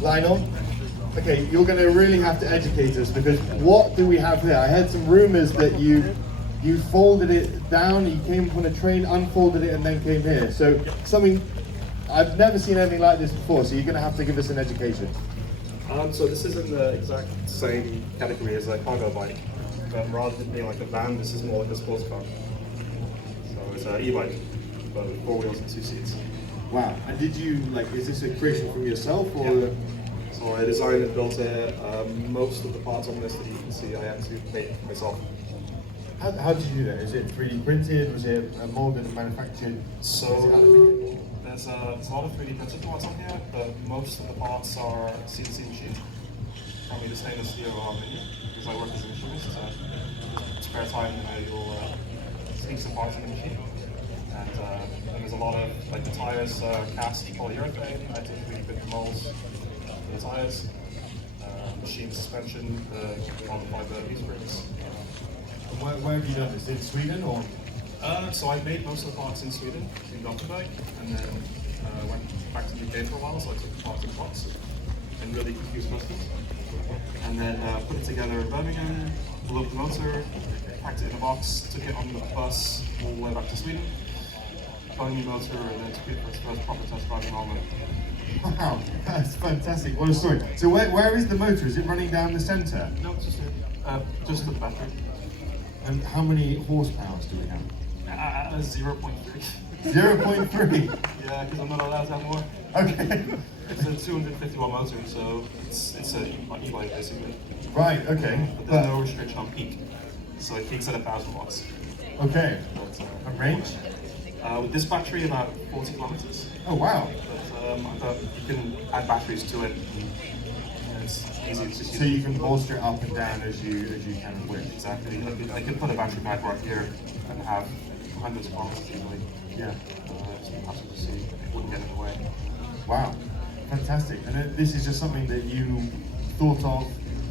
Lionel? Okay, you're going to really have to educate us, because what do we have here? I heard some rumors that you folded it down, you came up on a train, unfolded it, and then came here. So something, I've never seen anything like this before, so you're going to have to give us an education. So this is in the exact same category as a cargo bike, but rather than being like a van, this is more like a sports car. So it's an e-bike, but with 4 wheels and 2 seats. Wow, and did you, like, is this a creation from yourself, or? Yeah. So I designed and built it. Most of the parts on this that you can see I had to make myself. How did you do that? Is it 3D printed? Was it molded and manufactured? So there's a lot of 3D printed parts on here, but most of the parts are CNC machined. Probably the stainless steel on me, because I work as a machinist. So spare time, you'll sneak some parts in the machine. And there's a lot of, like, the tires cast polyurethane. I had to 3D print the molds for the tires. Machine suspension, modified the leaf springs. Where have you done this? In Sweden, or? So I made most of the parts in Sweden, in Gothenburg, and then went back to the UK for a while, so I took the parts in box and really confused customers. And then put it together in Birmingham, blew up the motor, packed it in a box, took it on the bus all the way back to Sweden, got a new motor, and then took it for its first proper test drive in Holland. Wow, that's fantastic. What a story. So where is the motor? Is it running down the centre? No, it's just the battery. And how many horsepower do we have? 0.3. 0.3? Yeah, because I'm not allowed to have more. Okay. It's a 250 watt motor, so it's an e-bike basically. Right, okay. But there's no restriction on peak, so it peaks at 1,000 watts. Okay. But, and range? With this battery, about 40 kilometers. Oh wow. But you can add batteries to it. It's easy. It's just so you can bolster it up and down as you kind of wish. Exactly. I could put a battery pack right here and have hundreds of kilometers easily. Yeah. So it wouldn't get in the way. Wow. Fantastic. And this is just something that you thought of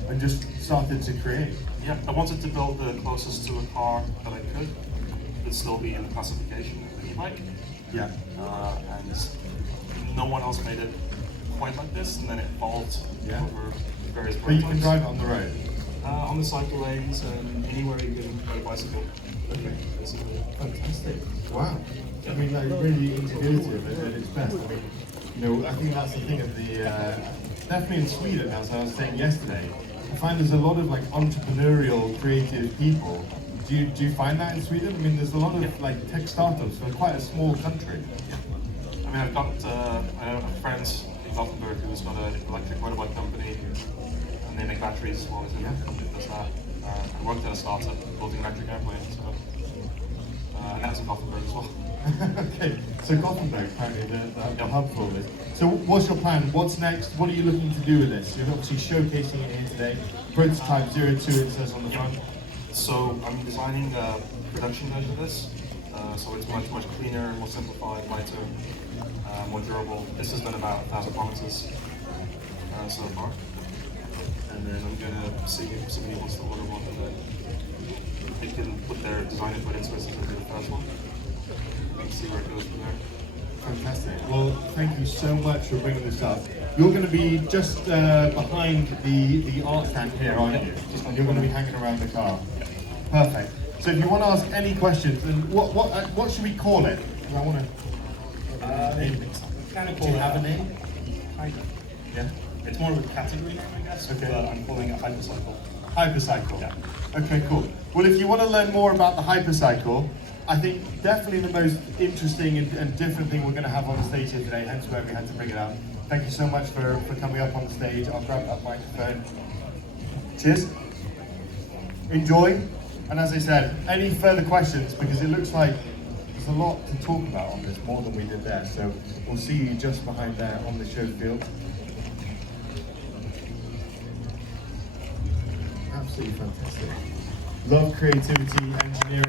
and just started to create. Yeah, I wanted to build the closest to a car that I could, but still be in the classification of an e-bike. Yeah. And no one else made it quite like this, and then it evolved over various prototypes. But you can drive it on the road? On the cycle lanes and anywhere you can ride a bicycle. Okay. Basically. Fantastic. Wow. I mean, like, really intuitive at its best. I mean, I think that's the thing of the, definitely in Sweden, as I was saying yesterday, I find there's a lot of, like, entrepreneurial, creative people. Do you find that in Sweden? I mean, there's a lot of like tech startups. We're quite a small country. I mean, I've got a friend in Gothenburg who's got an electric motorbike company, and they make batteries as well as does that. I worked at a startup building electric airplanes, so, and that's in Gothenburg as well. Okay, so Gothenburg apparently the hub for all this. So what's your plan? What's next? What are you looking to do with this? You're obviously showcasing it here today. Prototype 02 it says on the front. So I'm designing a production version of this, so it's much cleaner, more simplified, lighter, more durable. This has been about 1,000 kilometers so far, and then I'm gonna see if somebody wants to order one, and then they can put their design input into it as the first one, and see where it goes from there. Fantastic. Well, thank you so much for bringing this up. You're going to be just behind the art stand here, aren't you? You're going to be hanging around the car. Perfect. So if you want to ask any questions, then what should we call it? I want to. Do you have a name? Yeah. It's more of a category name, I guess. Okay. But I'm calling it HyperCycle. HyperCycle. Yeah. Okay, cool. Well, if you want to learn more about the HyperCycle, I think definitely the most interesting and different thing we're going to have on the stage here today, hence why we had to bring it up. Thank you so much for coming up on the stage. I'll grab that microphone. Cheers. Enjoy. And as I said, any further questions, because it looks like there's a lot to talk about on this, more than we did there. So we'll see you just behind there on the show field. Absolutely fantastic. Love creativity, engineering.